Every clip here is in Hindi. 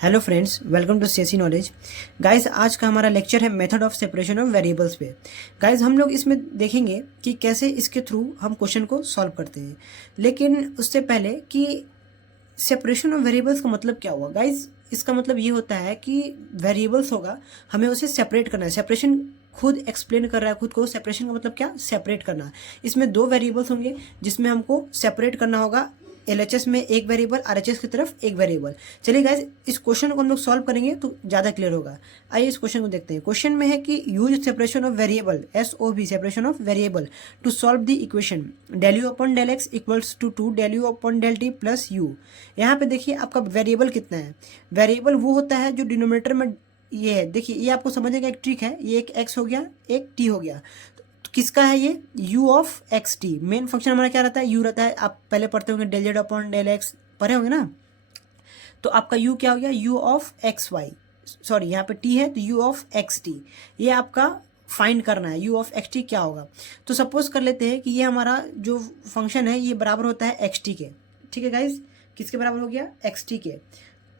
Hello friends, welcome to CSC knowledge. Guys, आज का हमारा लेक्चर है method of separation of variables पे। गाइस, हम लोग इसमें देखेंगे कि कैसे इसके थ्रू हम क्वेश्चन को सॉल्व करते हैं। लेकिन उससे पहले कि सेपरेशन ऑफ वेरिएबल्स का मतलब क्या हुआ। गाइस, इसका मतलब ये होता है कि वेरिएबल्स होगा, हमें उसे सेपरेट करना है। सेपरेशन खुद एक्सप्लेन कर रहा है खुद को। सेपरेशन का मतलब क्या? सेपरेट करना। इसमें दो वेरिएबल्स होंगे जिसमें हमको सेपरेट करना होगा। एलएचएस में एक वेरिएबल, आरएचएस की तरफ एक वेरिएबल। चलिए गाइस, इस क्वेश्चन को हम लोग सॉल्व करेंगे तो ज़्यादा क्लियर होगा। आइए इस क्वेश्चन को देखते हैं। क्वेश्चन में है कि use separation of variable, SOV, separation of variable to solve the equation del u upon del x equals to 2 del u upon del t plus u. यहाँ पे देखिए आपका वेरिएबल कितना है। वेरिएबल वो होता है जो डिनोमिनेटर में ये है। देखिए, ये आपको समझने का एक ट्रिक है। ये एक एक्स हो गया, एक टी हो गया। तो किसका है ये? u of x T. Main function हमारा क्या रहता है? u रहता है। आप पहले पढ़ते होंगे del z upon del x, पढ़े होंगे ना। तो आपका u क्या हो गया? u of x y, sorry यहाँ पे t है तो u ऑफ एक्स टी। ये आपका फाइंड करना है u ऑफ एक्स टी क्या होगा। तो सपोज कर लेते हैं कि ये हमारा जो फंक्शन है ये बराबर होता है एक्स टी के। ठीक है गाइज, किसके बराबर हो गया? एक्स टी के।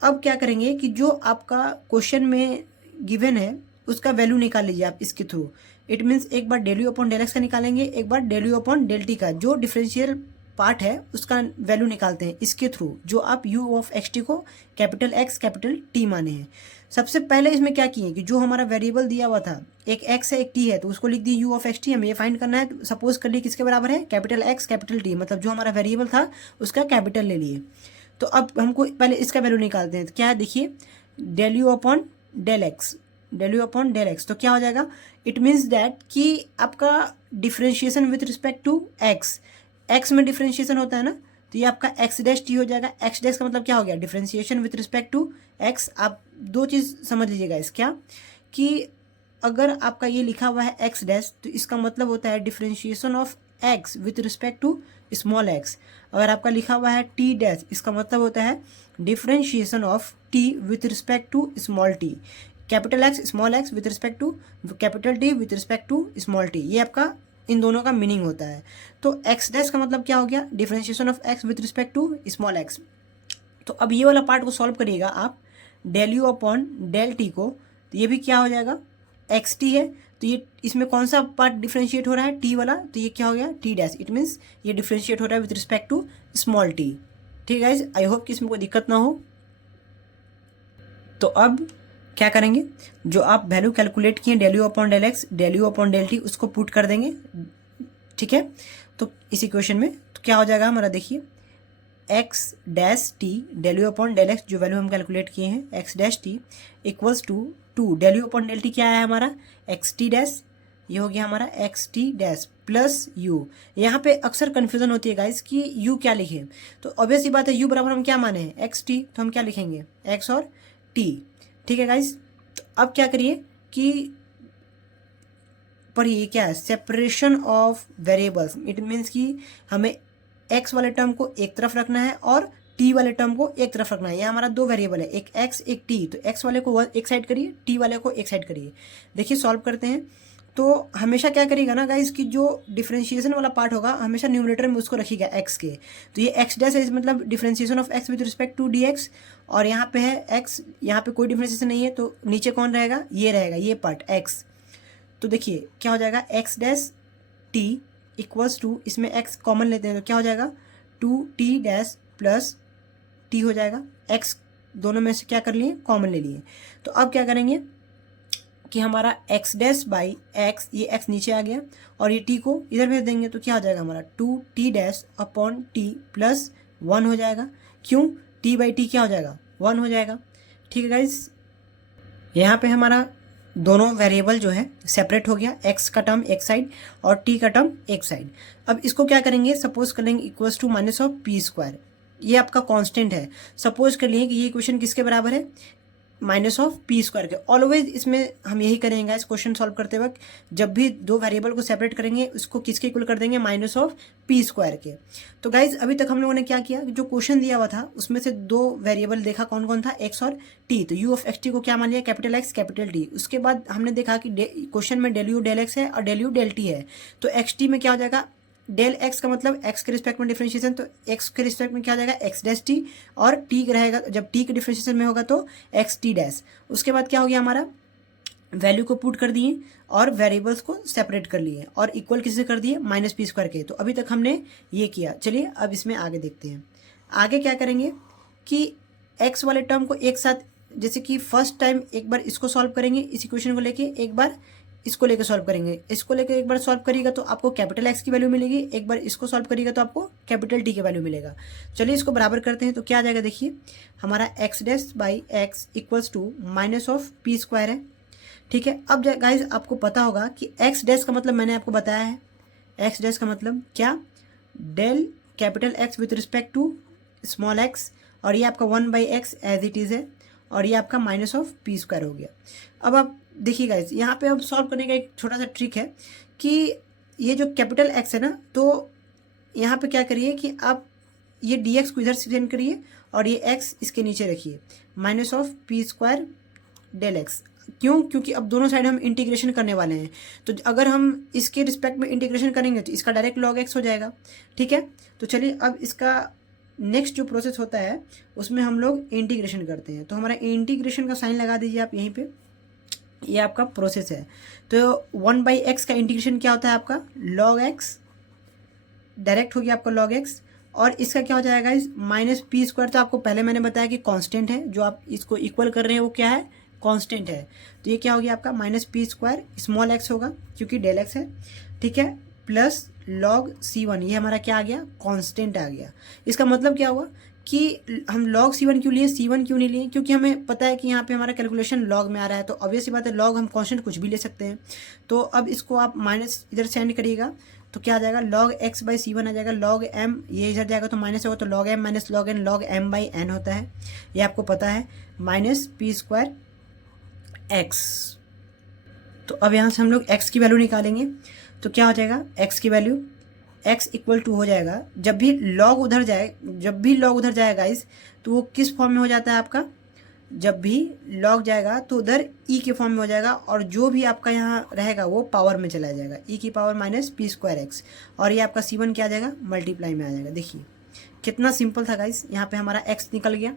अब क्या करेंगे कि जो आपका क्वेश्चन में गिवन है उसका वैल्यू निकाल लीजिए आप इसके थ्रू। इट मीन्स एक बार del u upon del x का निकालेंगे, एक बार del u upon del t का। जो डिफरेंशियल पार्ट है उसका वैल्यू निकालते हैं इसके थ्रू, जो आप u ऑफ एक्स टी को कैपिटल एक्स कैपिटल टी माने हैं। सबसे पहले इसमें क्या किए कि जो हमारा वेरिएबल दिया हुआ था, एक एक्स है एक टी है, तो उसको लिख दिए u ऑफ एक्स टी। हमें ये फाइंड करना है। तो सपोज कर लिए किसके बराबर है? कैपिटल एक्स कैपिटल टी, मतलब जो हमारा वेरिएबल था उसका कैपिटल ले लिए। तो अब हमको पहले इसका वैल्यू निकालते हैं। तो क्या है देखिए, del u upon del x, del u upon del x. तो क्या हो जाएगा? इट मीन्स दैट कि आपका differentiation with respect to x, x में डिफ्रेंशिएशन होता है ना, तो ये आपका एक्स डैश टी हो जाएगा। एक्स डैश का मतलब क्या हो गया? Differentiation with respect to x. आप दो चीज़ समझ लीजिएगा इस, क्या कि अगर आपका ये लिखा हुआ है एक्स डैश तो इसका मतलब होता है differentiation of x with respect to small x. अगर आपका लिखा हुआ है टी डैश, इसका मतलब होता है differentiation of t with respect to small t. Capital x small x with respect to capital t with respect to small t, ये आपका इन दोनों का मीनिंग होता है। तो एक्स डैश का मतलब क्या हो गया? Differentiation of x with respect to small x. तो अब ये वाला पार्ट को सॉल्व करिएगा आप, del u upon del t को। तो ये भी क्या हो जाएगा? एक्स टी है, तो ये इसमें कौन सा पार्ट डिफ्रेंशिएट हो रहा है? टी वाला। तो ये क्या हो गया? T dash. इट मीन्स ये डिफ्रेंशिएट हो रहा है with respect to small t. ठीक है गाइज, आई होप कि इसमें कोई दिक्कत ना हो। तो अब क्या करेंगे, जो आप वैल्यू कैलकुलेट किए del u upon del x, del u upon del t, उसको पुट कर देंगे। ठीक है, तो इस इक्वेशन में तो क्या हो जाएगा हमारा? देखिए, x dash t del u upon del x, जो वैल्यू हम कैलकुलेट किए हैं x dash t equals to 2 del u upon del t क्या है हमारा? X t dash. ये हो गया हमारा x t dash plus u. यहाँ पे अक्सर कन्फ्यूजन होती है गाइस कि यू क्या लिखें। तो ऑब्वियस ही बात है, यू बराबर हम क्या माने हैं? X T. तो हम क्या लिखेंगे? एक्स और टी। ठीक है गाइस, तो अब क्या करिए कि पढ़िए क्या है? Separation of variables. It means कि हमें एक्स वाले टर्म को एक तरफ रखना है और टी वाले टर्म को एक तरफ रखना है। ये हमारा दो वेरिएबल है, एक एक्स एक टी। तो एक्स वाले को एक साइड करिए, टी वाले को एक साइड करिए। देखिए सॉल्व करते हैं। तो हमेशा क्या करिएगा ना गाइस कि जो डिफरेंशिएशन वाला पार्ट होगा हमेशा न्यूमरेटर में उसको रखिएगा एक्स के। तो ये एक्स डैश है, मतलब differentiation of x with respect to d x. और यहाँ पे है एक्स, यहाँ पे कोई डिफरेंशिएशन नहीं है, तो नीचे कौन रहेगा? ये रहेगा, ये पार्ट एक्स। तो देखिए क्या हो जाएगा? X dash t equals to, इसमें एक्स कॉमन लेते हैं तो क्या हो जाएगा? 2t डैश प्लस टी हो जाएगा। एक्स दोनों में से क्या कर लिए? कॉमन ले लिए। तो अब क्या करेंगे कि हमारा एक्स डैश बाई एक्स, ये एक्स नीचे आ गया और ये टी को इधर भेज देंगे तो क्या हो जाएगा हमारा? 2t dash upon T plus 1 हो जाएगा। क्यों? टी बाई टी क्या हो जाएगा? 1 हो जाएगा। ठीक है गाइज, यहाँ पे हमारा दोनों वेरिएबल जो है सेपरेट हो गया। एक्स का टर्म एक साइड और टी का टर्म एक साइड। अब इसको क्या करेंगे? सपोज कर लेंगे equals to minus of p square. ये आपका कांस्टेंट है। सपोज कर लिए कि ये इक्वेशन किसके बराबर है? माइनस ऑफ पी स्क्वायर के। ऑलवेज इसमें हम यही करेंगे इस क्वेश्चन सॉल्व करते वक्त, जब भी दो वेरिएबल को सेपरेट करेंगे उसको किसके इक्वल कर देंगे? माइनस ऑफ पी स्क्वायर के। तो गाइज अभी तक हम लोगों ने क्या किया, जो क्वेश्चन दिया हुआ था उसमें से दो वेरिएबल देखा, कौन कौन था? एक्स और टी। तो यू ऑफ एक्स टी को क्या मान लिया? Capital x capital T. उसके बाद हमने देखा कि क्वेश्चन में डेल यू डेल एक्स है और डेल यू डेल टी है। तो एक्स टी में क्या हो जाएगा? डेल एक्स का मतलब एक्स के रिस्पेक्ट में डिफरेंशिएशन, तो एक्स के रिस्पेक्ट में क्या हो जाएगा एक्स डैश टी, और टी रहेगा जब टी के डिफरेंशिएशन में होगा तो एक्स टी डैश। उसके बाद क्या हो गया हमारा, वैल्यू को पुट कर दिए और वेरिएबल्स को सेपरेट कर लिए और इक्वल किससे कर दिए माइनस पी स्क्वायर के। तो अभी तक हमने ये किया। चलिए अब इसमें आगे देखते हैं। आगे क्या करेंगे कि एक्स वाले टर्म को एक साथ, जैसे कि फर्स्ट टाइम एक बार इसको सॉल्व करेंगे इस इक्वेशन को लेके, एक बार इसको लेकर सॉल्व करेंगे। इसको लेकर एक बार सॉल्व करिएगा तो आपको कैपिटल एक्स की वैल्यू मिलेगी, एक बार इसको सॉल्व करिएगा तो आपको कैपिटल टी की वैल्यू मिलेगा। चलिए इसको बराबर करते हैं तो क्या आ जाएगा, देखिए हमारा x dash by x equals to minus of p square है। ठीक है, अब गाइज आपको पता होगा कि एक्स डैश का मतलब मैंने आपको बताया है, एक्स डैश का मतलब क्या, del capital x with respect to small x, और ये आपका 1/x एज इट इज़ है, और ये आपका माइनस ऑफ पी स्क्वायर हो गया। अब आप देखिए गाइज यहाँ पे अब सॉल्व करने का एक छोटा सा ट्रिक है कि ये जो कैपिटल एक्स है ना, तो यहाँ पे क्या करिए कि आप ये dx को इधर सेंड करिए और ये x इसके नीचे रखिए, minus of p square del x. क्यों, क्योंकि अब दोनों साइड हम इंटीग्रेशन करने वाले हैं, तो अगर हम इसके रिस्पेक्ट में इंटीग्रेशन करेंगे तो इसका डायरेक्ट log x हो जाएगा। ठीक है, तो चलिए अब इसका नेक्स्ट जो प्रोसेस होता है उसमें हम लोग इंटीग्रेशन करते हैं। तो हमारा इंटीग्रेशन का साइन लगा दीजिए आप यहीं पे, ये आपका प्रोसेस है। तो 1/x का इंटीग्रेशन क्या होता है आपका log x, डायरेक्ट हो गया आपका log x, और इसका क्या हो जाएगा इस माइनस पी स्क्वायर। तो आपको पहले मैंने बताया कि कांस्टेंट है, जो आप इसको इक्वल कर रहे हैं वो क्या है, कांस्टेंट है। तो ये क्या हो गया आपका minus P square, small x होगा क्योंकि डेल एक्स है, ठीक है, प्लस लॉग C1, ये हमारा क्या आ गया, कांस्टेंट आ गया। इसका मतलब क्या हुआ कि हम log C1 क्यों लिए, C1 क्यों नहीं लिए, क्योंकि हमें पता है कि यहाँ पे हमारा कैलकुलेशन log में आ रहा है, तो ऑब्वियस सी बात है log हम कांस्टेंट कुछ भी ले सकते हैं। तो अब इसको आप माइनस इधर सेंड करिएगा तो क्या आ जाएगा, log x बाई C1 आ जाएगा, log m ये इधर जाएगा तो माइनस होगा, तो log m minus log n, log m by n होता है, ये आपको पता है, माइनस पी स्क्वायर x। तो अब यहाँ से हम लोग x की वैल्यू निकालेंगे तो क्या हो जाएगा, x की वैल्यू x इक्वल टू हो जाएगा, जब भी log उधर जाएगा इस, तो वो किस फॉर्म में हो जाता है आपका, जब भी log जाएगा तो उधर e के फॉर्म में हो जाएगा, और जो भी आपका यहाँ रहेगा वो पावर में चला जाएगा, e की power minus P square x, और ये आपका C1 क्या आ जाएगा, मल्टीप्लाई में आ जाएगा। देखिए कितना सिंपल था गाइस, यहाँ पे हमारा x निकल गया।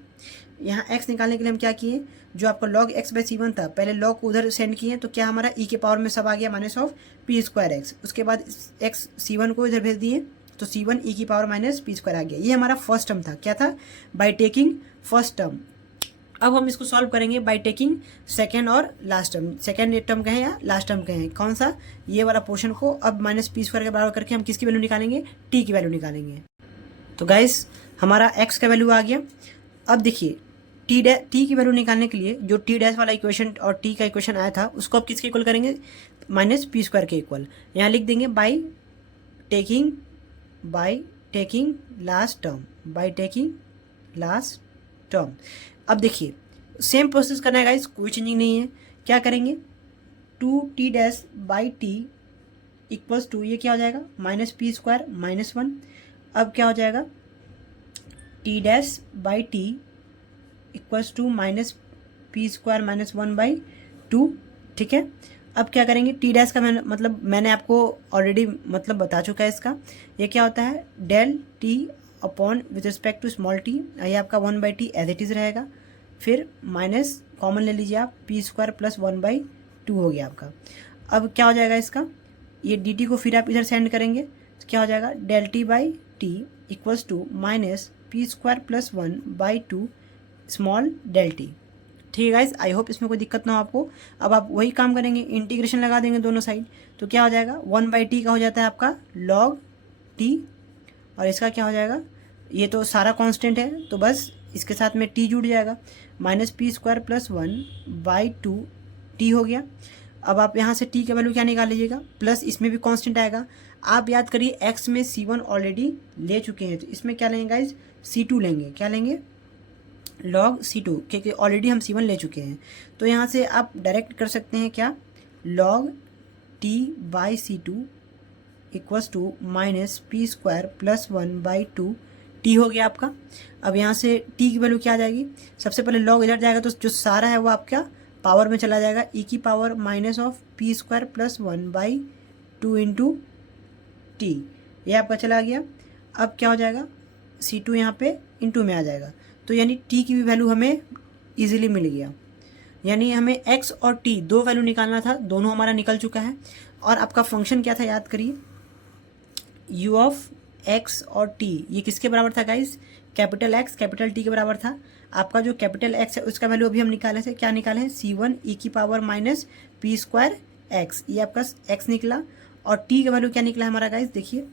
यहाँ x निकालने के लिए हम क्या किए, जो आपका log x बाई C1 था, पहले log को उधर सेंड किए तो क्या हमारा e के पावर में सब आ गया minus of p square x, उसके बाद x C1 को इधर भेज दिए तो C1 e की पावर माइनस पी स्क्वायर आ गया। ये हमारा फर्स्ट टर्म था, क्या था, बाई टेकिंग फर्स्ट टर्म। अब हम इसको सॉल्व करेंगे बाई टेकिंग सेकेंड और लास्ट टर्म, सेकेंड टर्म कहें या लास्ट टर्म कहें, कौन सा, ये वाला पोर्शन को अब माइनस पी स्क्वायर के बराबर करके हम किसकी वैल्यू निकालेंगे, टी की वैल्यू निकालेंगे। तो गाइस हमारा x का वैल्यू आ गया। अब देखिए टी की वैल्यू निकालने के लिए जो टी डैश वाला इक्वेशन और टी का इक्वेशन आया था उसको अब किसके इक्वल करेंगे, माइनस पी स्क्वायर के इक्वल। यहाँ लिख देंगे बाई टेकिंग लास्ट टर्म, अब देखिए सेम प्रोसेस करना है गाइस, कोई चेंजिंग नहीं है। क्या करेंगे, 2t dash by t equals to, ये क्या हो जाएगा, माइनस पी स्क्वायर माइनस 1। अब क्या हो जाएगा, t dash by t equals to minus P square minus 1/2। ठीक है, अब क्या करेंगे, टी डैश का मैंने आपको ऑलरेडी मतलब बता चुका है इसका, ये क्या होता है, del t upon with respect to small t, ये आपका 1/t एज इट इज़ रहेगा, फिर माइनस कॉमन ले लीजिए आप, पी स्क्वायर प्लस 1/2 हो गया आपका। अब क्या हो जाएगा इसका, ये डी टी को फिर आप इधर सेंड करेंगे तो क्या हो जाएगा, del t by t equals to minus P square plus 1/2 small del t. ठीक है गाइस, आई होप इसमें कोई दिक्कत ना हो आपको। अब आप वही काम करेंगे, इंटीग्रेशन लगा देंगे दोनों साइड, तो क्या हो जाएगा, 1/t का हो जाता है आपका log t, और इसका क्या हो जाएगा, ये तो सारा कांस्टेंट है तो बस इसके साथ में t जुड़ जाएगा, minus P square plus 1/2 t हो गया। अब आप यहाँ से t का वैल्यू क्या निकाल लीजिएगा, प्लस इसमें भी कांस्टेंट आएगा। आप याद करिए x में C1 ऑलरेडी ले चुके हैं, तो इसमें क्या लेंगे गाइज, C2 लेंगे, क्या लेंगे, log C2, क्योंकि ऑलरेडी हम C1 ले चुके हैं। तो यहाँ से आप डायरेक्ट कर सकते हैं क्या, log t by C2 equals to minus P square plus 1/2 t हो गया आपका। अब यहाँ से t की वैल्यू क्या आ जाएगी, सबसे पहले log इधर जाएगा तो जो सारा है वो आपका पावर में चला जाएगा, e की power minus of p square plus 1/2 into T, ये आपका चला गया। अब क्या हो जाएगा, C2 यहाँ पे इंटू में आ जाएगा, तो यानी t की भी वैल्यू हमें ईजिली मिल गया। यानी हमें x और t दो वैल्यू निकालना था, दोनों हमारा निकल चुका है। और आपका फंक्शन क्या था याद करिए, u ऑफ x और t ये किसके बराबर था guys, capital X capital T के बराबर था। आपका जो कैपिटल X है उसका वैल्यू अभी हम निकाले थे, क्या निकाले हैं, C1 e की power minus P square x, ये आपका x निकला। और t का वैल्यू क्या निकला हमारा गाइस, देखिए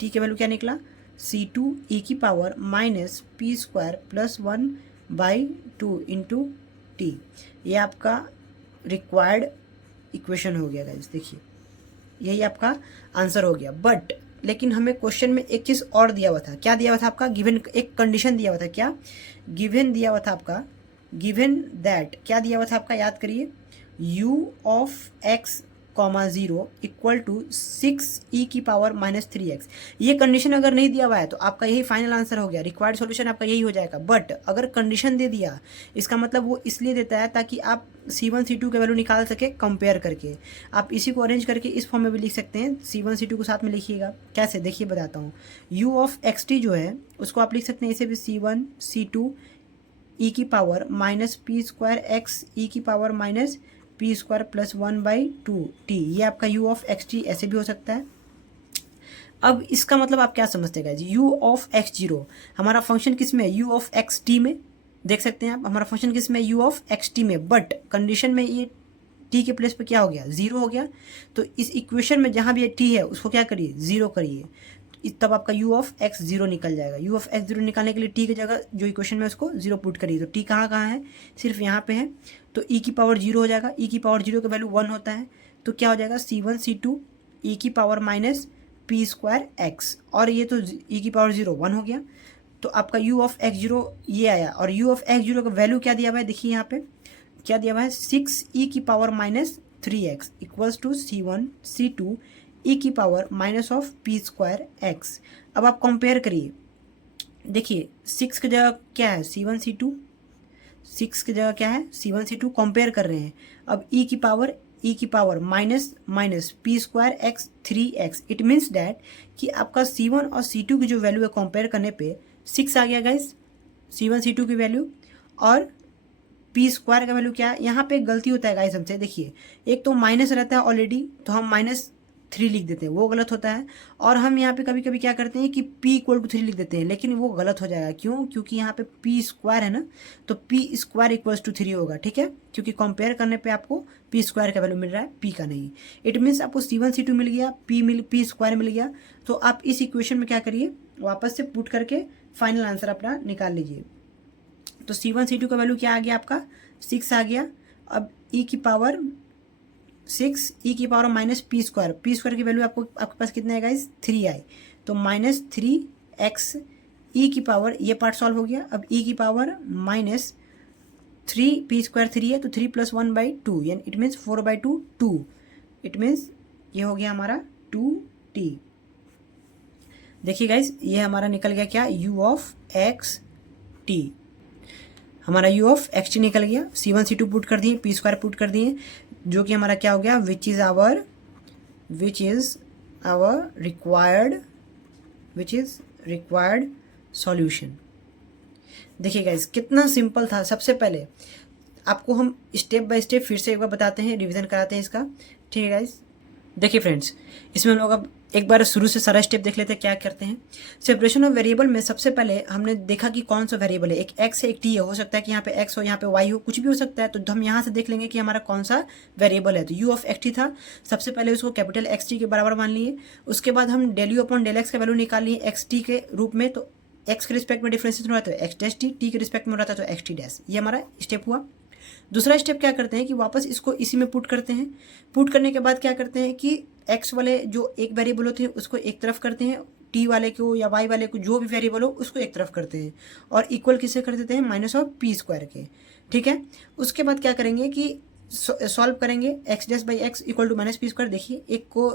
t के वैल्यू क्या निकला, C2 e की power minus P square plus 1/2 into T. ये आपका रिक्वायर्ड इक्वेशन हो गया गाइस, देखिए यही आपका आंसर हो गया। बट लेकिन हमें क्वेश्चन में एक चीज़ और दिया हुआ था, क्या दिया हुआ था आपका, गिवन एक कंडीशन दिया हुआ था, क्या गिवन दिया हुआ था आपका, गिवन दैट क्या दिया हुआ था आपका, याद करिए, u of x, 0 equal to 6e की पावर माइनस 3x। ये कंडीशन अगर नहीं दिया हुआ है तो आपका यही फाइनल आंसर हो गया, रिक्वायर्ड सॉल्यूशन आपका यही हो जाएगा। बट अगर कंडीशन दे दिया, इसका मतलब वो इसलिए देता है ताकि आप C1 C2 के वैल्यू निकाल सके कंपेयर करके। आप इसी को अरेंज करके इस फॉर्म में भी लिख सकते हैं, C1 C2 को साथ में लिखिएगा। कैसे, देखिए बताता हूँ। u ऑफ xt जो है उसको आप लिख सकते हैं इसे भी C1 C2 e की power minus P square X E की power minus P square plus 1/2 T. ये आपका u ऑफ एक्स टी ऐसे भी हो सकता है। अब इसका मतलब आप क्या समझते हैं गाइस, u ऑफ x0 हमारा फंक्शन किस में है, u ऑफ एक्स टी में, देख सकते हैं आप हमारा फंक्शन किस में, u ऑफ एक्स टी में। बट कंडीशन में ये t के प्लेस पे क्या हो गया, 0 हो गया। तो इस इक्वेशन में जहाँ भी ये t है उसको क्या करिए, 0 करिए, तब आपका u ऑफ एक्स 0 निकल जाएगा। u ऑफ एक्स 0 निकालने के लिए t की जगह जो इक्वेशन में उसको 0 पुट करिए। तो t कहाँ कहाँ है, सिर्फ यहाँ पे है, तो e की पावर 0 हो जाएगा। e की पावर 0 का वैल्यू 1 होता है, तो क्या हो जाएगा, C1 C2 e की power minus P square x, और ये तो e की पावर 0 1 हो गया। तो आपका u ऑफ एक्स 0 ये आया। और u ऑफ एक्स 0 का वैल्यू क्या दिया हुआ है, देखिए यहाँ पे क्या दिया हुआ है, 6e की power minus 3x equals to C1 C2 e की power minus of p square x. अब आप कंपेयर करिए, देखिए 6 की जगह क्या है, C1 C2, 6 की जगह क्या है, C1 C2 कंपेयर कर रहे हैं। अब e की power minus minus P square x 3x, it means that कि आपका C1 और C2 की जो वैल्यू है कंपेयर करने पे 6 आ गया गाइस, C1 C2 की वैल्यू। और पी स्क्वायर का वैल्यू क्या है, यहाँ पे गलती होता है गाइस हमसे, देखिए एक तो माइनस रहता है ऑलरेडी, तो हम -3 लिख देते हैं, वो गलत होता है। और हम यहाँ पे कभी कभी क्या करते हैं कि p इक्वल टू 3 लिख देते हैं, लेकिन वो गलत हो जाएगा। क्यों, क्योंकि यहाँ पे p स्क्वायर है ना, तो p स्क्वायर इक्वल्स टू 3 होगा, ठीक है, क्योंकि कंपेयर करने पे आपको p स्क्वायर का वैल्यू मिल रहा है, p का नहीं। इट मीन्स आपको C1 C2 मिल गया, p स्क्वायर मिल गया। तो आप इस इक्वेशन में क्या करिए, वापस से पुट करके फाइनल आंसर अपना निकाल लीजिए। तो C1 C2 का वैल्यू क्या आ गया आपका, 6 आ गया। अब e की पावर 6 e की पावर माइनस पी स्क्वायर की वैल्यू आपके पास कितना है गाइस, 3 आई, तो माइनस 3x e की पावर, ये पार्ट सॉल्व हो गया। अब e की पावर माइनस 3 पी स्क्वायर 3 है, तो 3 + 1/2 यानी इट मीन्स 4/2 2, इट मीन्स ये हो गया हमारा 2t। देखिए गाइस ये हमारा निकल गया क्या, u ऑफ एक्स टी, हमारा u ऑफ एक्स टी निकल गया। C1 C2 पुट कर दिए, पी स्क्वायर पुट कर दिए, जो कि हमारा क्या हो गया, which is our required solution. देखिए गाइस कितना सिंपल था। सबसे पहले आपको हम स्टेप बाय स्टेप फिर से एक बार बताते हैं, रिवीजन कराते हैं इसका, ठीक है गाइस। देखिए फ्रेंड्स, इसमें हम लोग अब एक बार शुरू से सारा स्टेप देख लेते हैं क्या करते हैं। सेपरेशन ऑफ वेरिएबल में सबसे पहले हमने देखा कि कौन सा वेरिएबल है, एक x है एक t है, हो सकता है कि यहाँ पे x हो यहाँ पे y हो, कुछ भी हो सकता है। तो हम यहाँ से देख लेंगे कि हमारा कौन सा वेरिएबल है। तो u ऑफ एक्स टी था, सबसे पहले उसको कैपिटल एक्स टी के बराबर मान लिए। उसके बाद हम del u upon del x का वैल्यू निकाल लिए एक्स टी के रूप में, तो x के रिस्पेक्ट में डिफरेंशिएशन हो रहा था तो एक्स डैश टी के रिस्पेक्ट में हो रहा था तो एक्स टी डैश। ये हमारा स्टेप हुआ। दूसरा स्टेप क्या करते हैं कि वापस इसको इसी में पुट करते हैं। पुट करने के बाद क्या करते हैं कि x वाले जो एक वेरिएबल होते हैं उसको एक तरफ करते हैं, t वाले को या y वाले को जो भी वेरिएबल हो उसको एक तरफ करते हैं, और इक्वल किससे कर देते हैं, माइनस ऑफ पी स्क्वायर के, ठीक है। उसके बाद क्या करेंगे कि सॉल्व करेंगे, x dash by x equal to minus P square. देखिए एक को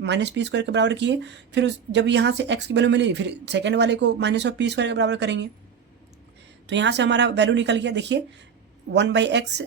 माइनस पी स्क्वायर के बराबर किए, फिर जब यहाँ से x की वैल्यू मिली फिर सेकेंड वाले को माइनस ऑफ पी स्क्वायर के बराबर करेंगे, तो यहाँ से हमारा वैल्यू निकल गया। देखिए 1/x,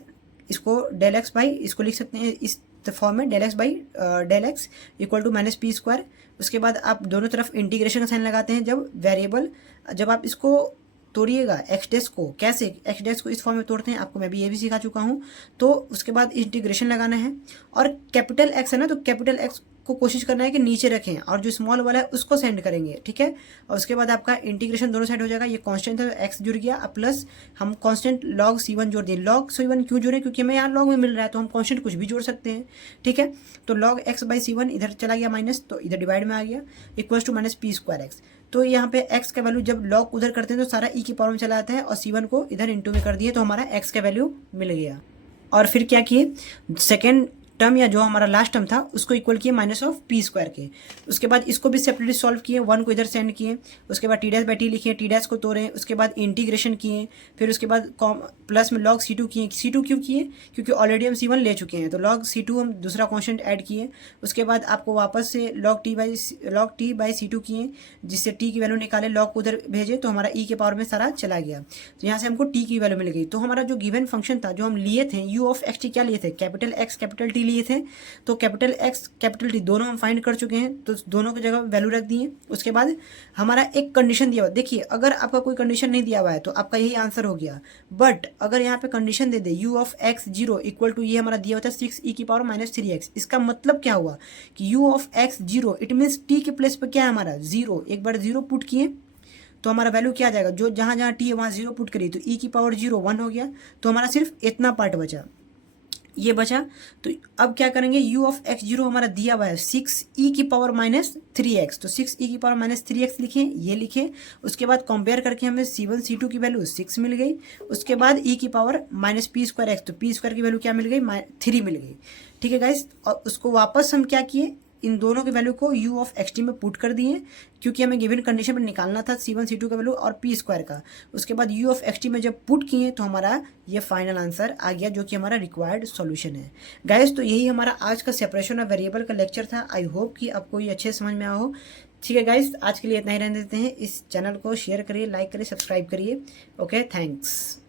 इसको डेल एक्स बाई, इसको लिख सकते हैं इस फॉर्म में, del x by del x equal to minus P square उसके बाद आप दोनों तरफ इंटीग्रेशन का साइन लगाते हैं जब वेरिएबल, जब आप इसको तोड़िएगा एक्स डैश को, कैसे एक्स डैश को इस फॉर्म में तोड़ते हैं आपको मैं भी ये भी सिखा चुका हूँ। तो उसके बाद इंटीग्रेशन लगाना है, और कैपिटल एक्स है ना, तो कैपिटल एक्स को कोशिश करना है कि नीचे रखें, और जो स्मॉल वाला है उसको सेंड करेंगे, ठीक है। और उसके बाद आपका इंटीग्रेशन दोनों साइड हो जाएगा। ये कांस्टेंट था तो एक्स जुड़ गया, प्लस हम कांस्टेंट log c1 जोड़ दिए। log c1 क्यों जोड़े, क्योंकि हमें यहाँ log में मिल रहा है, तो हम कांस्टेंट कुछ भी जोड़ सकते हैं, ठीक है। तो log x/c1 इधर चला गया माइनस, तो इधर डिवाइड में आ गया, इक्वल्स टू माइनस p²x। तो यहाँ पे x का वैल्यू जब log उधर करते हैं तो सारा e की पावर में चला जाता है, और c1 को इधर इंटू में कर दिए तो हमारा x का वैल्यू मिल गया। और फिर क्या किए, सेकेंड टर्म या जो हमारा लास्ट टर्म था उसको इक्वल किए -p² के। उसके बाद इसको भी सेपरेटली सॉल्व किए, 1 को इधर सेंड किए, उसके बाद t'/t लिखे, t' को तोड़े, उसके बाद इंटीग्रेशन किए, फिर उसके बाद प्लस में log c2 किए। c2 क्यों किए, क्योंकि ऑलरेडी हम c1 ले चुके हैं, तो log c2 हम दूसरा कॉन्स्टेंट ऐड किए। उसके बाद आपको वापस से log t/c2 किए, जिससे t की वैल्यू निकाले, log को उधर भेजे तो हमारा e के पावर में सारा चला गया, तो यहाँ से हमको t की वैल्यू मिल गई। तो हमारा जो गिवन फंक्शन था जो हम लिए थे u(x) क्या लिए थे, कैपिटल X कैपिटल T लिए थे, तो कैपिटल X कैपिटल T दोनों हम फाइंड कर चुके हैं, तो दोनों की जगह वैल्यू रख दिए। उसके बाद हमारा एक कंडीशन दिया हुआ, देखिए अगर आपका कोई कंडीशन नहीं दिया हुआ है तो आपका यही आंसर हो गया, बट अगर यहाँ पे कंडीशन दे दे u(x0) इक्वल टू, ये हमारा दिया होता है 6e⁻³ इसका मतलब क्या हुआ कि u(x0) इट मीन्स t के प्लेस पर क्या है हमारा 0, एक बार 0 पुट किए तो हमारा वैल्यू क्या आ जाएगा, जो जहाँ जहाँ t है वहाँ 0 पुट करिए तो e⁻0 1 हो गया, तो हमारा सिर्फ इतना पार्ट बचा, ये बचा। तो अब क्या करेंगे, u(x0) हमारा दिया हुआ है 6e⁻³ तो 6e⁻³ लिखें, ये लिखें। उसके बाद कंपेयर करके हमें c1 c2 की वैल्यू 6 मिल गई। उसके बाद e⁻−p²x, तो p² की वैल्यू क्या मिल गई, 3 मिल गई, ठीक है गाइस। और उसको वापस हम क्या किए, इन दोनों की वैल्यू को u(x_t) में पुट कर दिए, क्योंकि हमें गिवन कंडीशन में निकालना था c1 c2 का वैल्यू और p² का। उसके बाद u(x_t) में जब पुट किए तो हमारा ये फाइनल आंसर आ गया, जो कि हमारा रिक्वायर्ड सॉल्यूशन है गाइस। तो यही हमारा आज का सेपरेशन ऑफ वेरिएबल का लेक्चर था। आई होप कि आपको ये अच्छे समझ में आया हो। ठीक है गाइस, आज के लिए इतना ही रहने देते हैं। इस चैनल को शेयर करिए, लाइक करिए, सब्सक्राइब करिए। Okay, thanks.